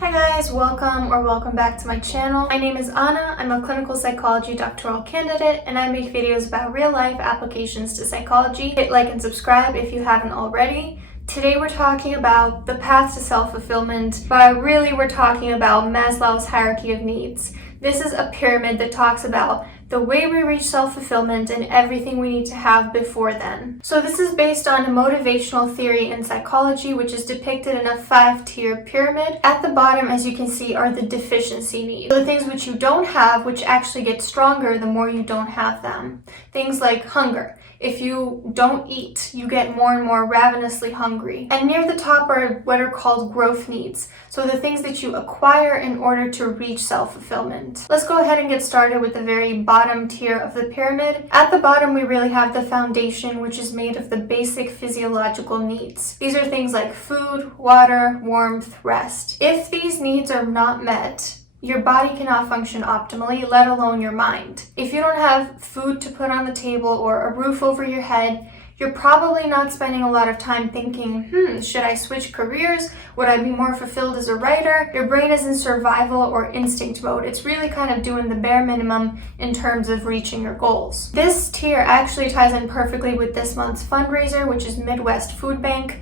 Hi guys, welcome back to my channel. My name is Anna. I'm a clinical psychology doctoral candidate and I make videos about real life applications to psychology. Hit like and subscribe if you haven't already. Today we're talking about the path to self-fulfillment, but really we're talking about Maslow's hierarchy of needs. This is a pyramid that talks about the way we reach self-fulfillment and everything we need to have before then. So this is based on a motivational theory in psychology, which is depicted in a 5-tier pyramid. At the bottom, as you can see, are the deficiency needs. So the things which you don't have, which actually get stronger the more you don't have them. Things like hunger. If you don't eat, you get more and more ravenously hungry. And near the top are what are called growth needs. So the things that you acquire in order to reach self-fulfillment. Let's go ahead and get started with the very bottom tier of the pyramid. At the bottom, we really have the foundation, which is made of the basic physiological needs. These are things like food, water, warmth, rest. If these needs are not met, your body cannot function optimally, let alone your mind. If you don't have food to put on the table or a roof over your head, you're probably not spending a lot of time thinking, should I switch careers? Would I be more fulfilled as a writer? Your brain is in survival or instinct mode. It's really kind of doing the bare minimum in terms of reaching your goals. This tier actually ties in perfectly with this month's fundraiser, which is Midwest Food Bank.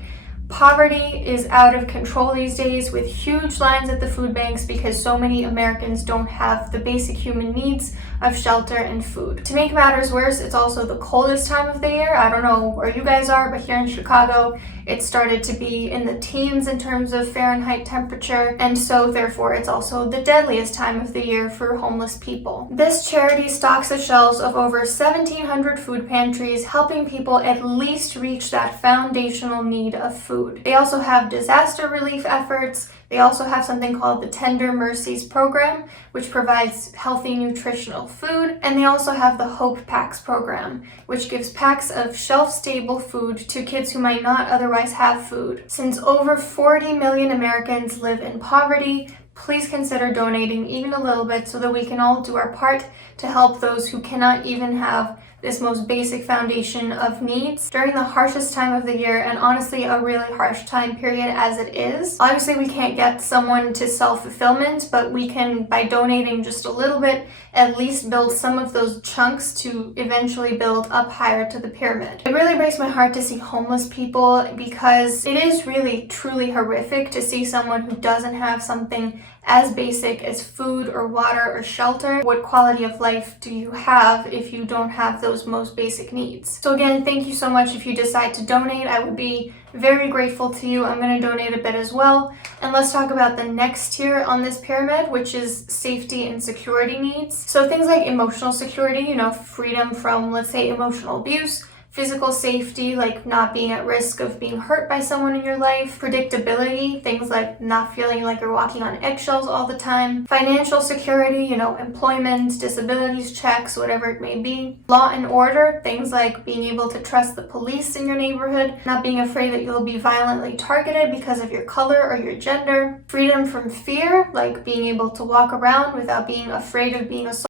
Poverty is out of control these days with huge lines at the food banks because so many Americans don't have the basic human needs of shelter and food. To make matters worse, it's also the coldest time of the year. I don't know where you guys are, but here in Chicago, it started to be in the teens in terms of Fahrenheit temperature, and so therefore it's also the deadliest time of the year for homeless people. This charity stocks the shelves of over 1,700 food pantries, helping people at least reach that foundational need of food. They also have disaster relief efforts. They also have something called the Tender Mercies program, which provides healthy nutritional food. And they also have the Hope Packs program, which gives packs of shelf-stable food to kids who might not otherwise have food. Since over 40 million Americans live in poverty, please consider donating even a little bit so that we can all do our part to help those who cannot even have this most basic foundation of needs during the harshest time of the year, and honestly a really harsh time period as it is. Obviously we can't get someone to self-fulfillment, but we can, by donating just a little bit, at least build some of those chunks to eventually build up higher to the pyramid. It really breaks my heart to see homeless people because it is really truly horrific to see someone who doesn't have something as basic as food or water or shelter. What quality of life do you have if you don't have those most basic needs? So again, thank you so much if you decide to donate. I would be very grateful to you. I'm going to donate a bit as well. And let's talk about the next tier on this pyramid, which is safety and security needs. So things like emotional security, freedom from, let's say, emotional abuse, physical safety, like not being at risk of being hurt by someone in your life, predictability, things like not feeling like you're walking on eggshells all the time, financial security, employment, disabilities checks, whatever it may be, law and order, things like being able to trust the police in your neighborhood, not being afraid that you'll be violently targeted because of your color or your gender, freedom from fear, like being able to walk around without being afraid of being assaulted.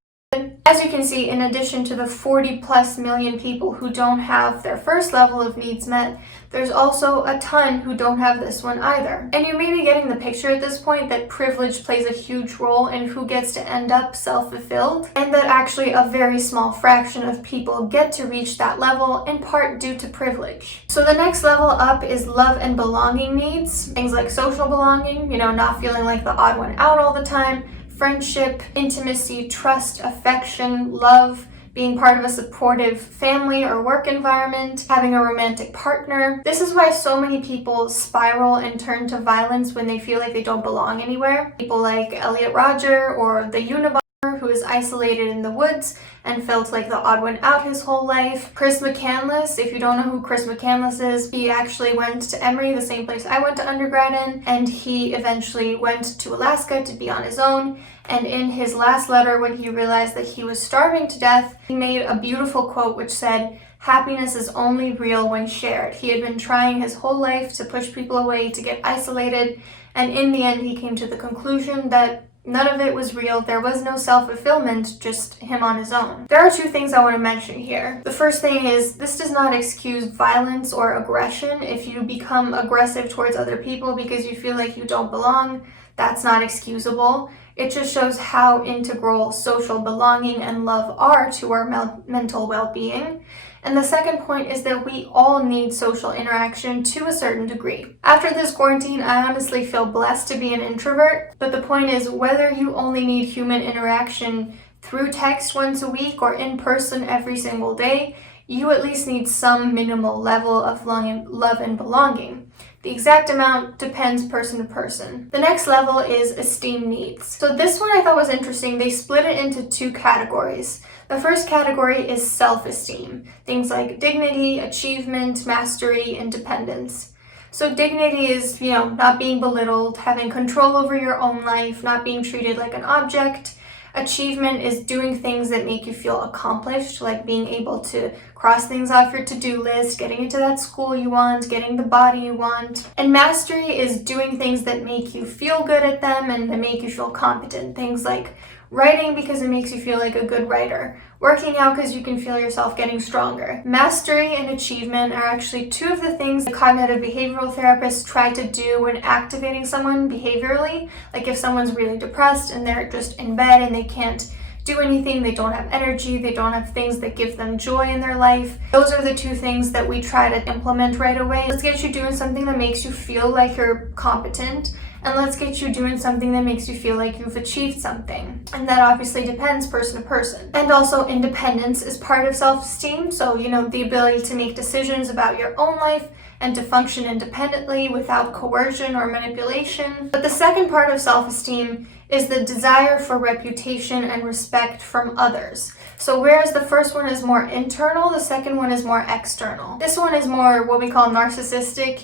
As you can see, in addition to the 40+ million people who don't have their first level of needs met, there's also a ton who don't have this one either. And you may be getting the picture at this point that privilege plays a huge role in who gets to end up self-fulfilled, and that actually a very small fraction of people get to reach that level, in part due to privilege. So the next level up is love and belonging needs. Things like social belonging, not feeling like the odd one out all the time, friendship, intimacy, trust, affection, love, being part of a supportive family or work environment, having a romantic partner. This is why so many people spiral and turn to violence when they feel like they don't belong anywhere. People like Elliot Rodger or the Unabomber, who is isolated in the woods and felt like the odd one out his whole life. Chris McCandless, if you don't know who Chris McCandless is, he actually went to Emory, the same place I went to undergrad in, and he eventually went to Alaska to be on his own. And in his last letter, when he realized that he was starving to death, he made a beautiful quote which said, "Happiness is only real when shared." He had been trying his whole life to push people away, to get isolated, and in the end he came to the conclusion that none of it was real. There was no self-fulfillment, just him on his own. There are two things I want to mention here. The first thing is, this does not excuse violence or aggression. If you become aggressive towards other people because you feel like you don't belong, that's not excusable. It just shows how integral social belonging and love are to our mental well-being. And the second point is that we all need social interaction to a certain degree. After this quarantine, I honestly feel blessed to be an introvert, but the point is whether you only need human interaction through text once a week or in person every single day, you at least need some minimal level of love and belonging. The exact amount depends person to person. The next level is esteem needs. So this one I thought was interesting. They split it into two categories. The first category is self-esteem. Things like dignity, achievement, mastery, independence. So dignity is, not being belittled, having control over your own life, not being treated like an object. Achievement is doing things that make you feel accomplished, like being able to cross things off your to-do list, getting into that school you want, getting the body you want. And mastery is doing things that make you feel good at them and that make you feel competent. Things like writing because it makes you feel like a good writer. Working out because you can feel yourself getting stronger. Mastery and achievement are actually two of the things that cognitive behavioral therapists try to do when activating someone behaviorally. Like if someone's really depressed and they're just in bed and they can't do anything, they don't have energy, they don't have things that give them joy in their life. Those are the two things that we try to implement right away. Let's get you doing something that makes you feel like you're competent, and let's get you doing something that makes you feel like you've achieved something. And that obviously depends person to person. And also independence is part of self-esteem. So, the ability to make decisions about your own life and to function independently without coercion or manipulation. But the second part of self-esteem is the desire for reputation and respect from others. So whereas the first one is more internal, the second one is more external. This one is more what we call narcissistic,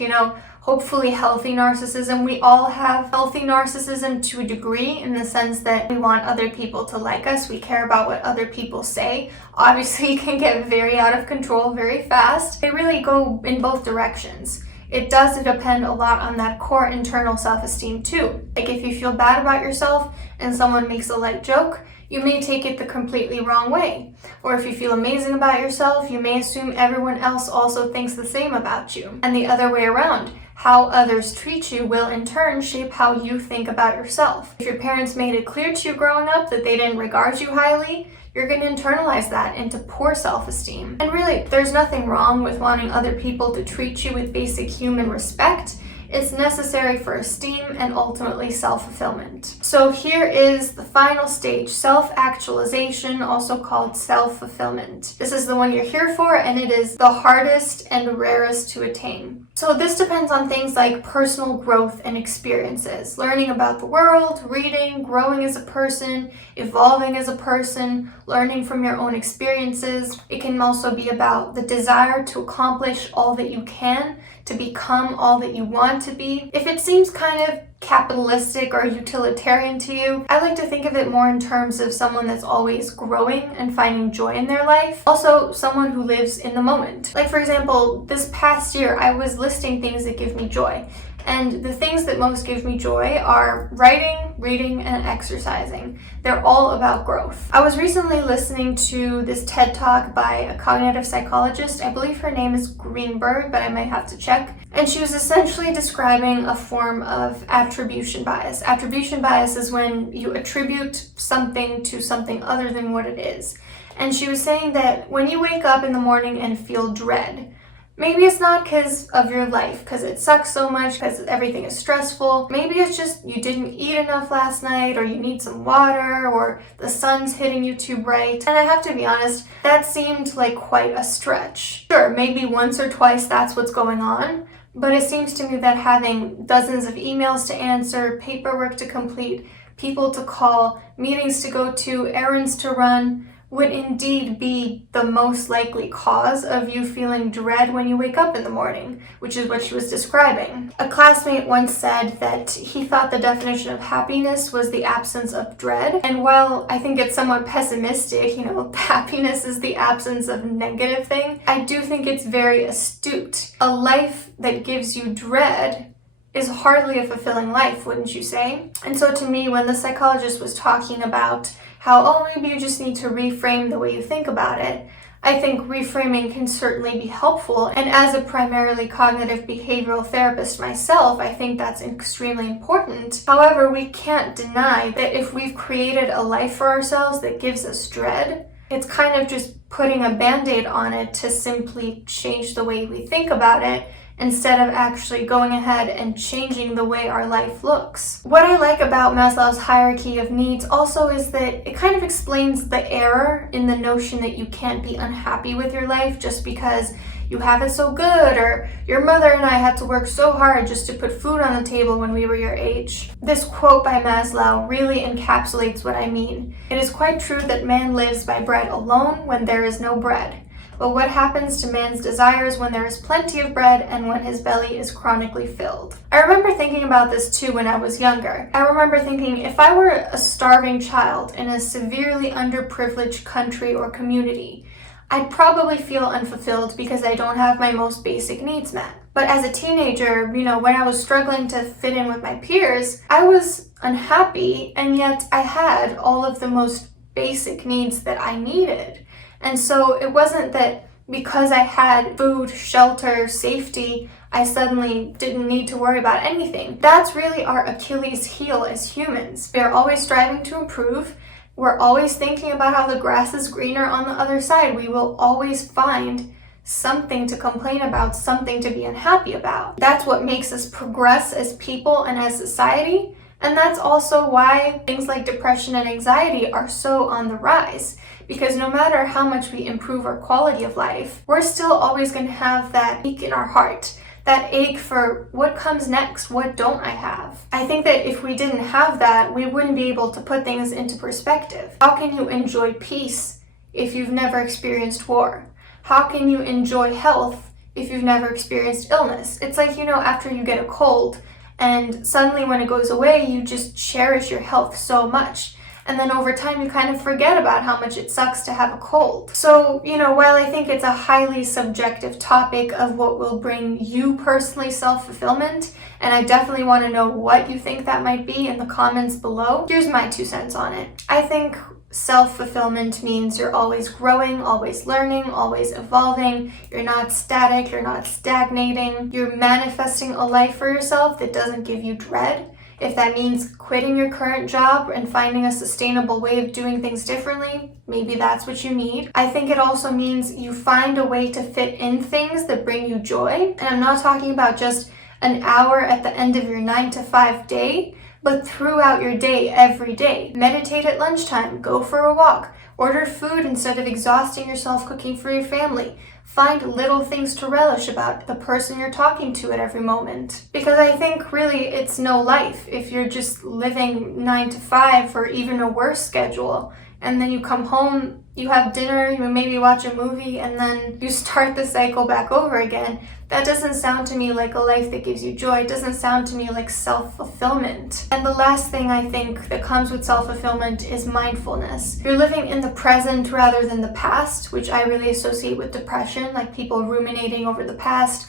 hopefully healthy narcissism. We all have healthy narcissism to a degree in the sense that we want other people to like us. We care about what other people say. Obviously, it can get very out of control very fast. They really go in both directions. It does depend a lot on that core internal self-esteem too. Like if you feel bad about yourself and someone makes a light joke, you may take it the completely wrong way. Or if you feel amazing about yourself, you may assume everyone else also thinks the same about you. And the other way around. How others treat you will in turn shape how you think about yourself. If your parents made it clear to you growing up that they didn't regard you highly, you're going to internalize that into poor self-esteem. And really, there's nothing wrong with wanting other people to treat you with basic human respect. It's necessary for esteem and ultimately self-fulfillment. So here is the final stage, self-actualization, also called self-fulfillment. This is the one you're here for, and it is the hardest and rarest to attain. So this depends on things like personal growth and experiences, learning about the world, reading, growing as a person, evolving as a person, learning from your own experiences. It can also be about the desire to accomplish all that you can, to become all that you want to be. If it seems kind of capitalistic or utilitarian to you, I like to think of it more in terms of someone that's always growing and finding joy in their life. Also, someone who lives in the moment. Like for example, this past year, I was listing things that give me joy. And the things that most give me joy are writing, reading, and exercising. They're all about growth. I was recently listening to this TED Talk by a cognitive psychologist. I believe her name is Greenberg, but I might have to check. And she was essentially describing a form of attribution bias. Attribution bias is when you attribute something to something other than what it is. And she was saying that when you wake up in the morning and feel dread, maybe it's not because of your life, because it sucks so much, because everything is stressful. Maybe it's just you didn't eat enough last night, or you need some water, or the sun's hitting you too bright. And I have to be honest, that seemed like quite a stretch. Sure, maybe once or twice that's what's going on, but it seems to me that having dozens of emails to answer, paperwork to complete, people to call, meetings to go to, errands to run, would indeed be the most likely cause of you feeling dread when you wake up in the morning, which is what she was describing. A classmate once said that he thought the definition of happiness was the absence of dread. And while I think it's somewhat pessimistic, happiness is the absence of negative thing, I do think it's very astute. A life that gives you dread is hardly a fulfilling life, wouldn't you say? And so to me, when the psychologist was talking about how, maybe you just need to reframe the way you think about it, I think reframing can certainly be helpful, and as a primarily cognitive behavioral therapist myself, I think that's extremely important. However, we can't deny that if we've created a life for ourselves that gives us dread, it's kind of just putting a band-aid on it to simply change the way we think about it instead of actually going ahead and changing the way our life looks. What I like about Maslow's hierarchy of needs also is that it kind of explains the error in the notion that you can't be unhappy with your life just because you have it so good, or your mother and I had to work so hard just to put food on the table when we were your age. This quote by Maslow really encapsulates what I mean. It is quite true that man lives by bread alone when there is no bread. But what happens to man's desires when there is plenty of bread and when his belly is chronically filled? I remember thinking about this too when I was younger. I remember thinking, if I were a starving child in a severely underprivileged country or community, I'd probably feel unfulfilled because I don't have my most basic needs met. But as a teenager, when I was struggling to fit in with my peers, I was unhappy, and yet I had all of the most basic needs that I needed. And so it wasn't that because I had food, shelter, safety, I suddenly didn't need to worry about anything. That's really our Achilles heel as humans. We are always striving to improve. We're always thinking about how the grass is greener on the other side. We will always find something to complain about, something to be unhappy about. That's what makes us progress as people and as society. And that's also why things like depression and anxiety are so on the rise. Because no matter how much we improve our quality of life, we're still always going to have that ache in our heart, that ache for what comes next, what don't I have? I think that if we didn't have that, we wouldn't be able to put things into perspective. How can you enjoy peace if you've never experienced war? How can you enjoy health if you've never experienced illness? It's like, after you get a cold, and suddenly when it goes away, you just cherish your health so much. And then over time, you kind of forget about how much it sucks to have a cold. So, while I think it's a highly subjective topic of what will bring you personally self-fulfillment, and I definitely want to know what you think that might be in the comments below, here's my 2 cents on it. I think self-fulfillment means you're always growing, always learning, always evolving. You're not static, you're not stagnating. You're manifesting a life for yourself that doesn't give you dread. If that means quitting your current job and finding a sustainable way of doing things differently, maybe that's what you need. I think it also means you find a way to fit in things that bring you joy. And I'm not talking about just an hour at the end of your 9-to-5 day, but throughout your day, every day. Meditate at lunchtime, go for a walk, order food instead of exhausting yourself cooking for your family. Find little things to relish about the person you're talking to at every moment. Because I think really it's no life if you're just living 9 to 5 or even a worse schedule. And then you come home, you have dinner, you maybe watch a movie, and then you start the cycle back over again. That doesn't sound to me like a life that gives you joy. It doesn't sound to me like self-fulfillment. And the last thing I think that comes with self-fulfillment is mindfulness. You're living in the present rather than the past, which I really associate with depression, like people ruminating over the past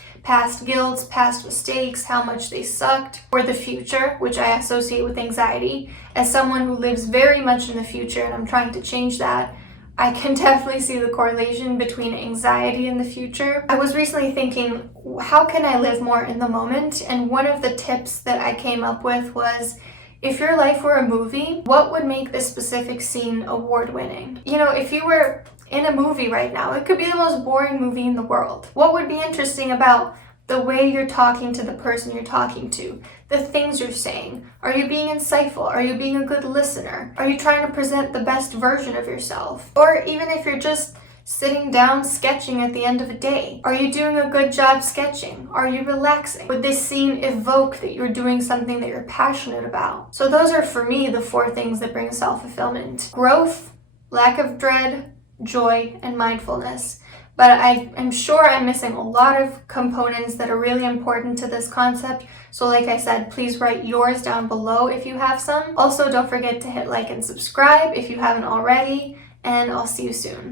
guilt, past mistakes, how much they sucked, or the future, which I associate with anxiety. As someone who lives very much in the future, and I'm trying to change that, I can definitely see the correlation between anxiety and the future. I was recently thinking, how can I live more in the moment? And one of the tips that I came up with was, if your life were a movie, what would make this specific scene award-winning? If you were in a movie right now, it could be the most boring movie in the world. What would be interesting about the way you're talking to the person you're talking to, the things you're saying? Are you being insightful? Are you being a good listener? Are you trying to present the best version of yourself? Or even if you're just sitting down sketching at the end of a day, are you doing a good job sketching? Are you relaxing? Would this scene evoke that you're doing something that you're passionate about? So those are, for me, the 4 things that bring self-fulfillment: growth, lack of dread, joy, and mindfulness. But I am sure I'm missing a lot of components that are really important to this concept. So like I said, please write yours down below if you have some. Also, don't forget to hit like and subscribe if you haven't already, and I'll see you soon.